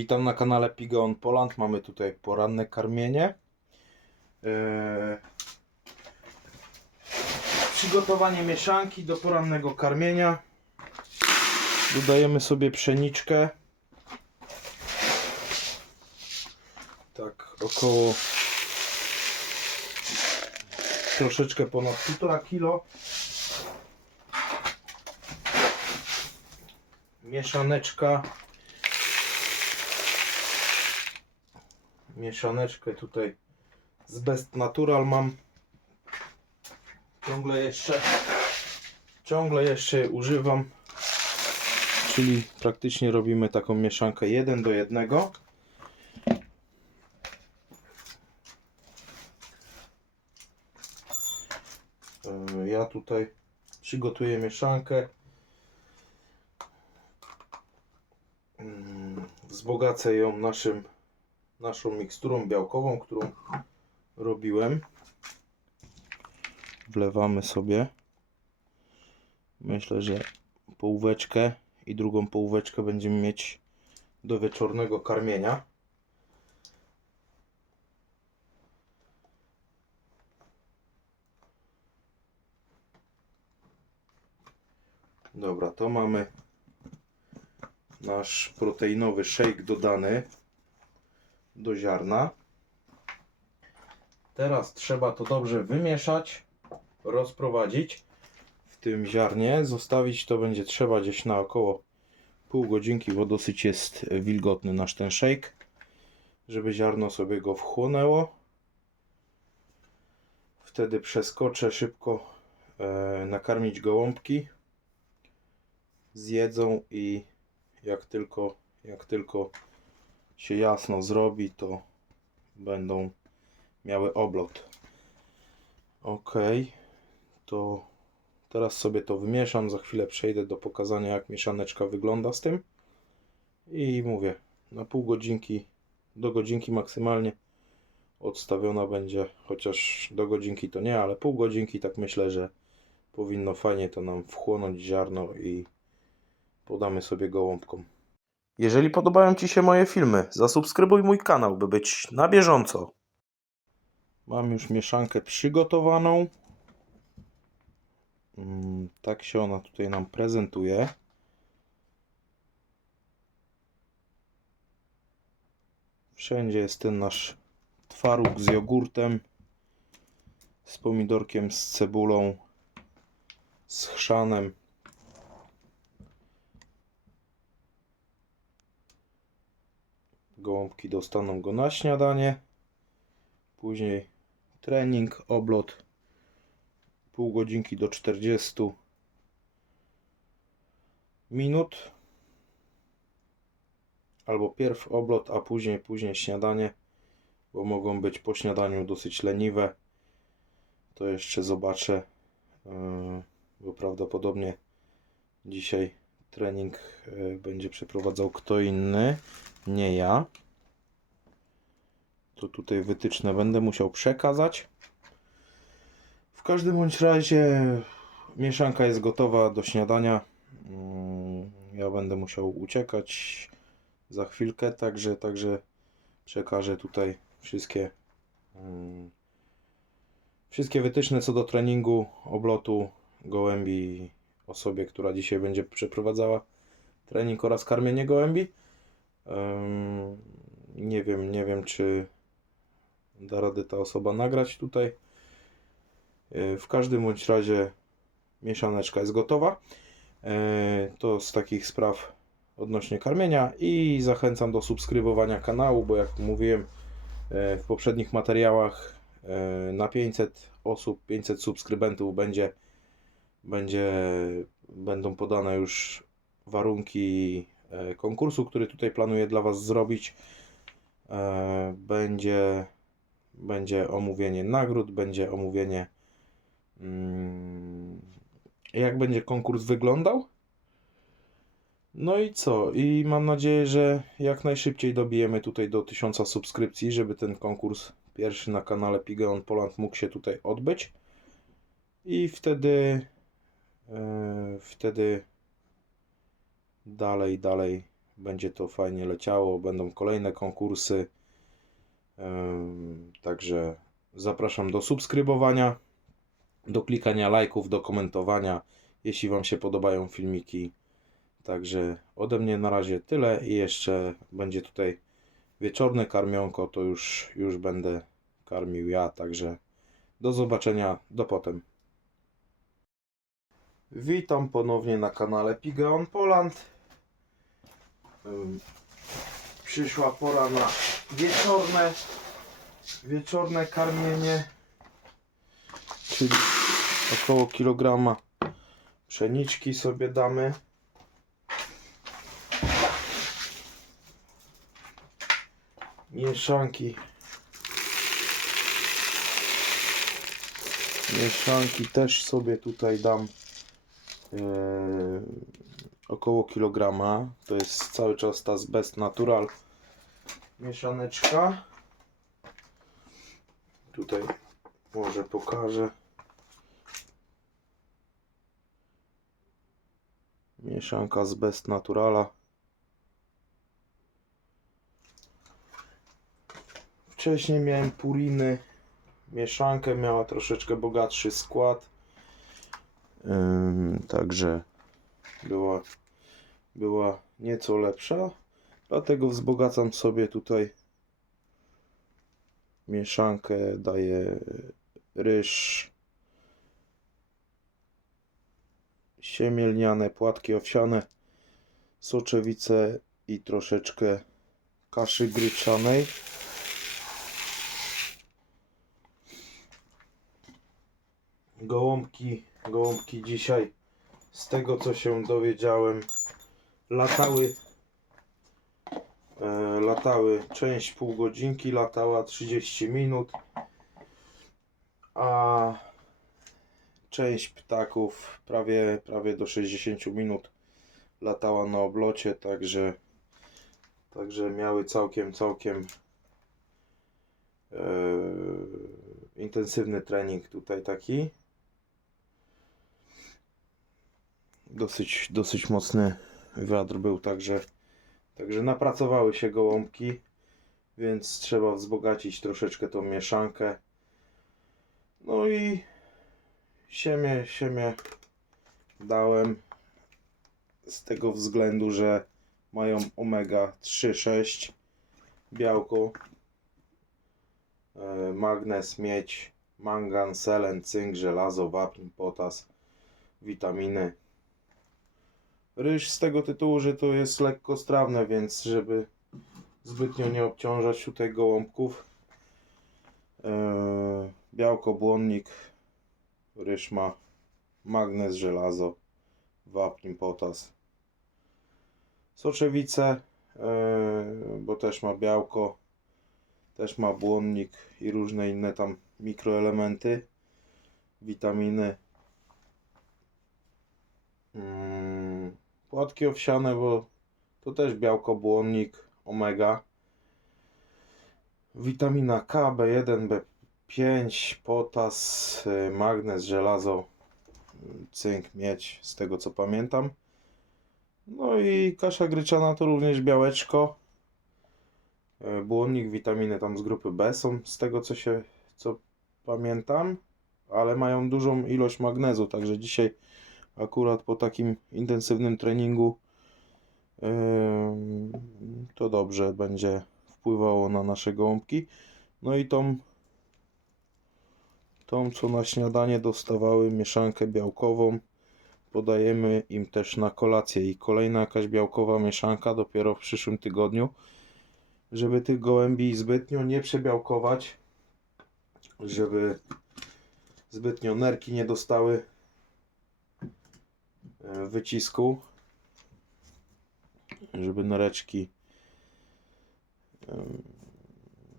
Witam na kanale Pigeon Poland. Mamy tutaj poranne karmienie. Eee, Przygotowanie mieszanki do porannego karmienia. Dodajemy sobie pszeniczkę. Tak, około troszeczkę ponad 1,5 kilo. Mieszaneczka. Mieszaneczkę tutaj z Best Natural mam. Ciągle jeszcze ciągle jeszcze używam. Czyli praktycznie robimy taką mieszankę 1 do 1. E, Ja tutaj przygotuję mieszankę. Mm, Wzbogacę ją naszym, naszą miksturą białkową, którą robiłem. Wlewamy sobie. Myślę, że połóweczkę i drugą połóweczkę będziemy mieć do wieczornego karmienia. Dobra, to mamy nasz proteinowy shake dodany do ziarna. Teraz trzeba to dobrze wymieszać, rozprowadzić w tym ziarnie. Zostawić to będzie trzeba gdzieś na około pół godzinki, bo dosyć jest wilgotny nasz ten shake, żeby ziarno sobie go wchłonęło. Wtedy przeskoczę szybko e, nakarmić gołąbki. Zjedzą i jak tylko, jak tylko się jasno zrobi, to będą miały oblot. Ok, to teraz sobie to wymieszam. Za chwilę przejdę do pokazania, jak mieszaneczka wygląda z tym. I mówię, na pół godzinki, do godzinki maksymalnie odstawiona będzie, chociaż do godzinki to nie, ale pół godzinki tak myślę, że powinno fajnie to nam wchłonąć ziarno i podamy sobie gołąbkom. Jeżeli podobają Ci się moje filmy, zasubskrybuj mój kanał, by być na bieżąco. Mam już mieszankę przygotowaną. Mm, Tak się ona tutaj nam prezentuje. Wszędzie jest ten nasz twaróg z jogurtem, z pomidorkiem, z cebulą, z chrzanem. Gołąbki dostaną go na śniadanie. Później trening, oblot pół godzinki do 40 minut. Albo pierw oblot, a później później śniadanie, bo mogą być po śniadaniu dosyć leniwe. To jeszcze zobaczę, yy, bo prawdopodobnie dzisiaj trening yy, będzie przeprowadzał kto inny, nie ja to tutaj wytyczne będę musiał przekazać. W każdym bądź razie mieszanka jest gotowa do śniadania. Mm, Ja będę musiał uciekać za chwilkę, także, także przekażę tutaj wszystkie mm, wszystkie wytyczne co do treningu, oblotu gołębi osobie, która dzisiaj będzie przeprowadzała trening oraz karmienie gołębi. Nie wiem, nie wiem czy da radę ta osoba nagrać tutaj. Yy, W każdym bądź razie mieszaneczka jest gotowa. Yy, To z takich spraw odnośnie karmienia i zachęcam do subskrybowania kanału, bo jak mówiłem yy, w poprzednich materiałach na 500 osób, 500 subskrybentów będzie, będzie będą podane już warunki konkursu, który tutaj planuję dla Was zrobić. Yy, Będzie będzie omówienie nagród, będzie omówienie mm, jak będzie konkurs wyglądał. No i co? I mam nadzieję, że jak najszybciej dobijemy tutaj do 1000 subskrypcji, żeby ten konkurs pierwszy na kanale Pigeon Poland mógł się tutaj odbyć. I wtedy e, wtedy dalej, dalej będzie to fajnie leciało, będą kolejne konkursy. Także zapraszam do subskrybowania, do klikania lajków, do komentowania, jeśli Wam się podobają filmiki. Także ode mnie na razie tyle i jeszcze będzie tutaj wieczorne karmionko, to już, już będę karmił ja, także do zobaczenia, do potem. Witam ponownie na kanale Pigeon Poland. Przyszła pora na wieczorne, wieczorne karmienie, czyli około kilograma pszeniczki sobie damy. Mieszanki. Mieszanki też sobie tutaj dam około kilograma. To jest cały czas ta z Best Natural mieszaneczka. Tutaj może pokażę. Mieszanka z Best Naturala. Wcześniej miałem puriny. Mieszankę miała troszeczkę bogatszy skład. Także była, była nieco lepsza. Dlatego wzbogacam sobie tutaj mieszankę. Daję ryż, siemielniane, płatki owsiane, soczewice i troszeczkę kaszy gryczanej. Gołąbki, gołąbki dzisiaj, z tego co się dowiedziałem, latały. E, latały część pół godzinki, latała 30 minut, a część ptaków prawie, prawie do 60 minut latała na oblocie, także, także miały całkiem, całkiem e, intensywny trening tutaj taki. Dosyć, dosyć mocny wiatr był, także, także napracowały się gołąbki, więc trzeba wzbogacić troszeczkę tą mieszankę. No i siemię, siemię dałem z tego względu, że mają omega 3,6 białko, e, magnez, miedź, mangan, selen, cynk, żelazo, wapń, potas, witaminy. Ryż z tego tytułu, że to jest lekko strawne, więc żeby zbytnio nie obciążać tutaj gołąbków. E, białko, błonnik, ryż ma magnez, żelazo, wapń, potas. Soczewice, e, bo też ma białko, też ma błonnik i różne inne tam mikroelementy, witaminy. Płatki owsiane, bo to też białko, błonnik, omega. Witamina K, B1, B5, potas, y, magnez, żelazo, cynk, miedź, z tego co pamiętam. No i kasza gryczana to również białeczko. Y, Błonnik, witaminy tam z grupy B są, z tego co się, co pamiętam, ale mają dużą ilość magnezu, także dzisiaj akurat po takim intensywnym treningu to dobrze będzie wpływało na nasze gołąbki. No i tą, tą co na śniadanie dostawały mieszankę białkową podajemy im też na kolację i kolejna jakaś białkowa mieszanka dopiero w przyszłym tygodniu, żeby tych gołębi zbytnio nie przebiałkować, żeby zbytnio nerki nie dostały wycisku, żeby nereczki em,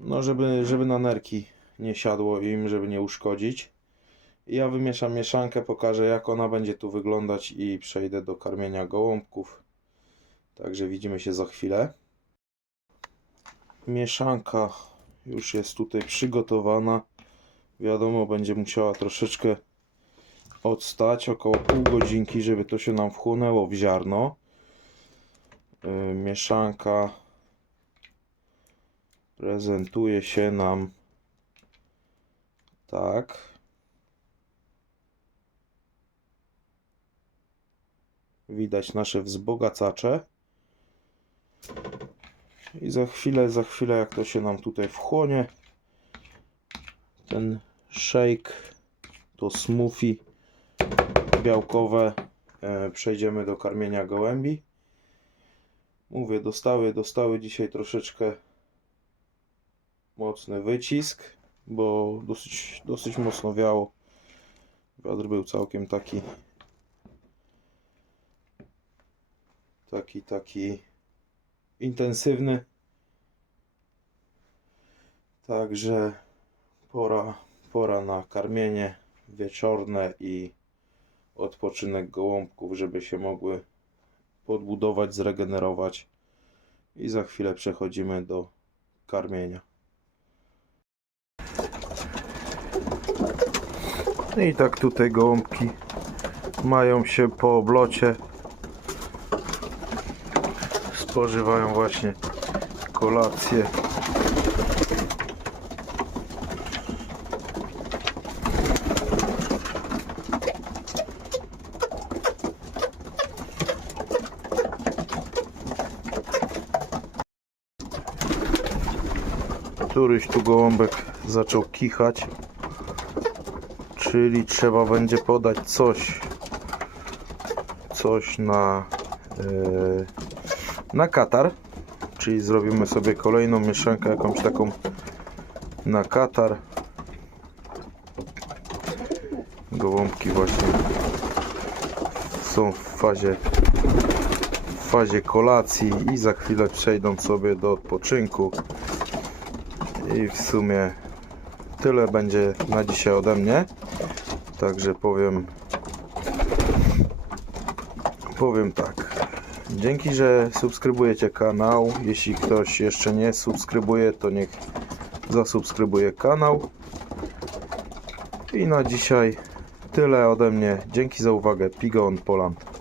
no żeby, żeby na nerki nie siadło im, żeby nie uszkodzić. Ja wymieszam mieszankę, pokażę jak ona będzie tu wyglądać i przejdę do karmienia gołąbków. Także widzimy się za chwilę. Mieszanka już jest tutaj przygotowana. Wiadomo, będzie musiała troszeczkę odstać, około pół godzinki, żeby to się nam wchłonęło w ziarno. y, mieszanka prezentuje się nam tak. Widać nasze wzbogacacze. I za chwilę, za chwilę, jak to się nam tutaj wchłonie, ten shake, to smoothie białkowe, e, przejdziemy do karmienia gołębi. Mówię, dostały, dostały dzisiaj troszeczkę mocny wycisk, bo dosyć, dosyć mocno wiało. Wiatr był całkiem taki taki, taki intensywny. Także pora, pora na karmienie wieczorne i odpoczynek gołąbków, żeby się mogły podbudować, zregenerować. I za chwilę przechodzimy do karmienia. I tak tutaj gołąbki mają się po oblocie. Spożywają właśnie kolację. Któryś tu gołąbek zaczął kichać, czyli trzeba będzie podać coś, coś na, e, na katar, czyli zrobimy sobie kolejną mieszankę, jakąś taką na katar. Gołąbki właśnie są w fazie w fazie kolacji i za chwilę przejdą sobie do odpoczynku. I w sumie tyle będzie na dzisiaj ode mnie. Także powiem powiem tak. Dzięki, że subskrybujecie kanał. Jeśli ktoś jeszcze nie subskrybuje, to niech zasubskrybuje kanał. I na dzisiaj tyle ode mnie. Dzięki za uwagę. Pigon Poland.